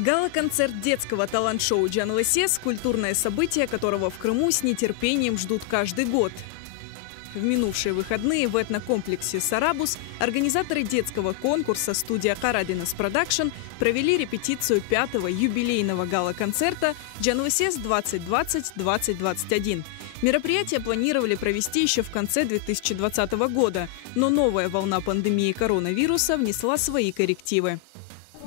Гала-концерт детского талант-шоу «Джанлы Сес» – культурное событие, которого в Крыму с нетерпением ждут каждый год. В минувшие выходные в этнокомплексе «Сарабус» организаторы детского конкурса студия «Карадинас Продакшн» провели репетицию 5-го юбилейного гала-концерта «Джанлы Сес 2020-2021». Мероприятие планировали провести еще в конце 2020 года, но новая волна пандемии коронавируса внесла свои коррективы.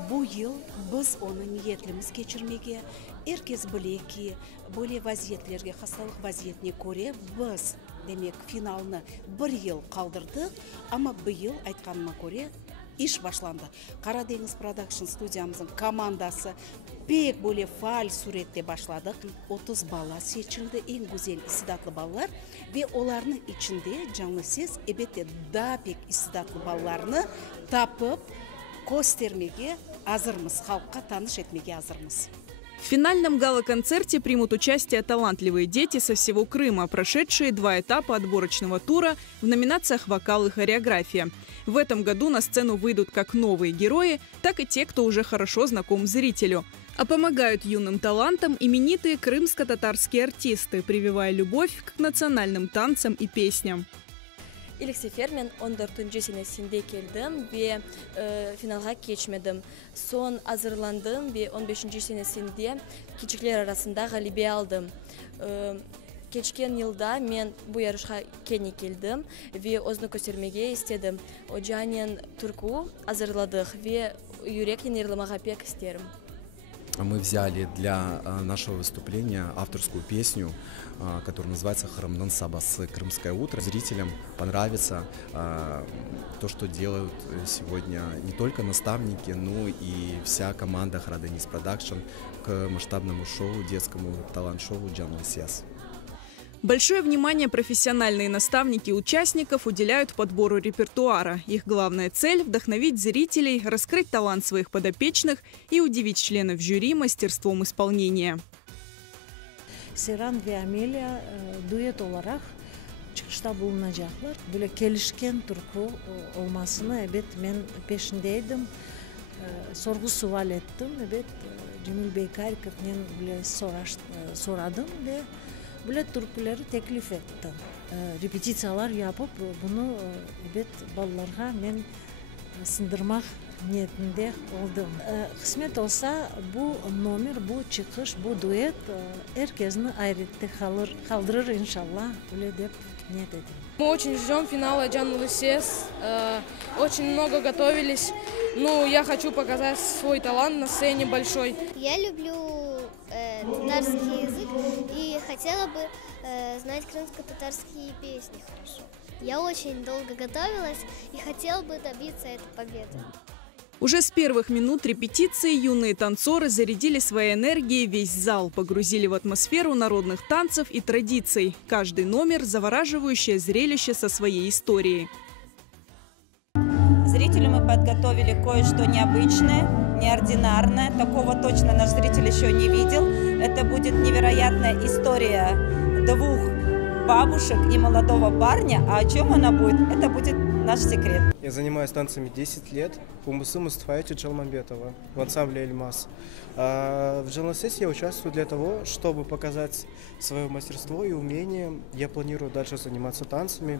Bu yıl biz onu niyetimiz geçirmege, herkes bile ki böyle vaziyetlerge, hastalık vaziyetine göre biz demek finalını bir yıl kaldırdık ama bu yıl aytkanıma göre iş başlandı. Karadeniz Production stüdyamızın komandası pek böyle faal surette başladık. 30 bala seçildi, en güzel istidatlı ballar ve onların içinde Canlı Ses elbette daha pek istidatlı ballarını tapıp göstermege hazırmız, halkka tanış etmege hazırmız. В финальном гала-концерте примут участие талантливые дети со всего Крыма, прошедшие 2 этапа отборочного тура в номинациях «Вокал» и «Хореография». В этом году на сцену выйдут как новые герои, так и те, кто уже хорошо знаком зрителю. А помогают юным талантам именитые крымско-татарские артисты, прививая любовь к национальным танцам и песням. İlk мен 14. senesinde geldim ve finalga geçmedim. Son hazırlandım ve 15. senesinde küçükler arasında galibi aldım. Geçen yılda ben bu yarışa kendi geldim ve özünü göstermeye istedim. Ocanen Turku hazırladık ve yürekten yırlamağa pek isterim. Мы взяли для нашего выступления авторскую песню, которая называется «Харамнан Сабасы. Крымское утро». Зрителям понравится то, что делают сегодня не только наставники, но и вся команда Карадинас Продакшн к масштабному шоу, детскому талант-шоу «Джанлы Сес». Большое внимание профессиональные наставники участников уделяют подбору репертуара. Их главная цель – вдохновить зрителей, раскрыть талант своих подопечных и удивить членов жюри мастерством исполнения. Serhan ve Amelia düet olarak çıkışta bulunacaklar. Böyle gelişken Turku olmasını evet ben peşindeydim. Sorgu sual ettim. Evet Cemil Beykarik'ten böyle soradım ve böyle türküleri teklif ettim. Repetisiyalar yapıp bunu evet ballarga ben sındırmak niyetinde oldum. Kısmet olsa bu номер, bu çıkış, bu duet herkesini ayrıca kaldırır inşallah. Öyle de niyet ediyorum. Мы очень ждем финала Джанлы Сес. Очень много готовились. Ну, я хочу показать свой талант на сцене большой. Я люблю татарский язык и хотела бы знать крымско-татарские песни хорошо. Я очень долго готовилась и хотела бы добиться этой победы. Уже с первых минут репетиции юные танцоры зарядили своей энергией весь зал, погрузили в атмосферу народных танцев и традиций. Каждый номер – завораживающее зрелище со своей историей. Зрителю мы подготовили кое-что необычное, неординарное. Такого точно наш зритель еще не видел. Это будет невероятная история 2 бабушек и молодого парня. А о чем она будет, это будет наш секрет. Я занимаюсь танцами 10 лет. Умусы Мустафаевича Джалмамбетова в ансамбле «Эльмас». В Джанлы Сес я участвую для того, чтобы показать свое мастерство и умение. Я планирую дальше заниматься танцами.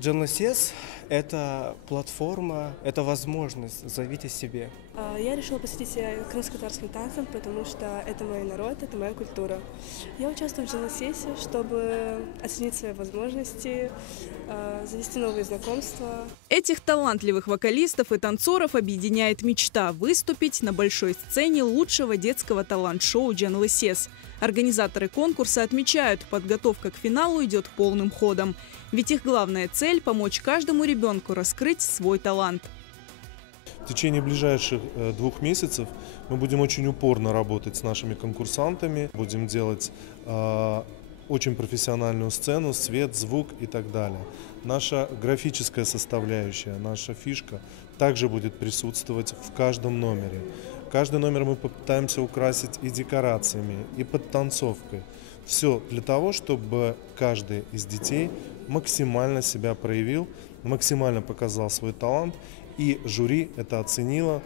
Джанлы Сес – это платформа, это возможность заявить о себе. Я решила посвятить крымско-татарским танцам, потому что это мой народ, это моя культура. Я участвую в Джанлы Сесе, чтобы оценить свои возможности, завести новые знакомства. Этих талантливых вокалистов и танцоров объединяет мечта выступить на большой сцене лучшего детского талант-шоу «Джанлы Сес». Организаторы конкурса отмечают, подготовка к финалу идет полным ходом. Ведь их главная цель – помочь каждому ребенку раскрыть свой талант. В течение ближайших 2 месяцев мы будем очень упорно работать с нашими конкурсантами. Будем делать очень профессиональную сцену, свет, звук и так далее. Наша графическая составляющая, наша фишка также будет присутствовать в каждом номере. Каждый номер мы попытаемся украсить и декорациями, и подтанцовкой. Все для того, чтобы каждый из детей максимально себя проявил, максимально показал свой талант. И жюри это оценило,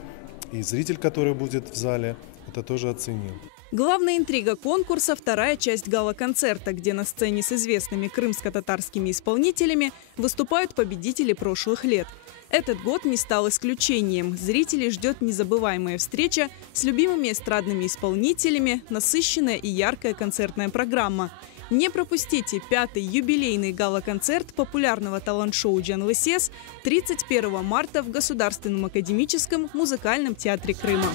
и зритель, который будет в зале, это тоже оценил. Главная интрига конкурса – вторая часть гала-концерта, где на сцене с известными крымско-татарскими исполнителями выступают победители прошлых лет. Этот год не стал исключением. Зрителей ждет незабываемая встреча с любимыми эстрадными исполнителями, насыщенная и яркая концертная программа. Не пропустите 5-й юбилейный гала-концерт популярного талант-шоу «Джанлысес» 31 марта в Государственном академическом музыкальном театре Крыма.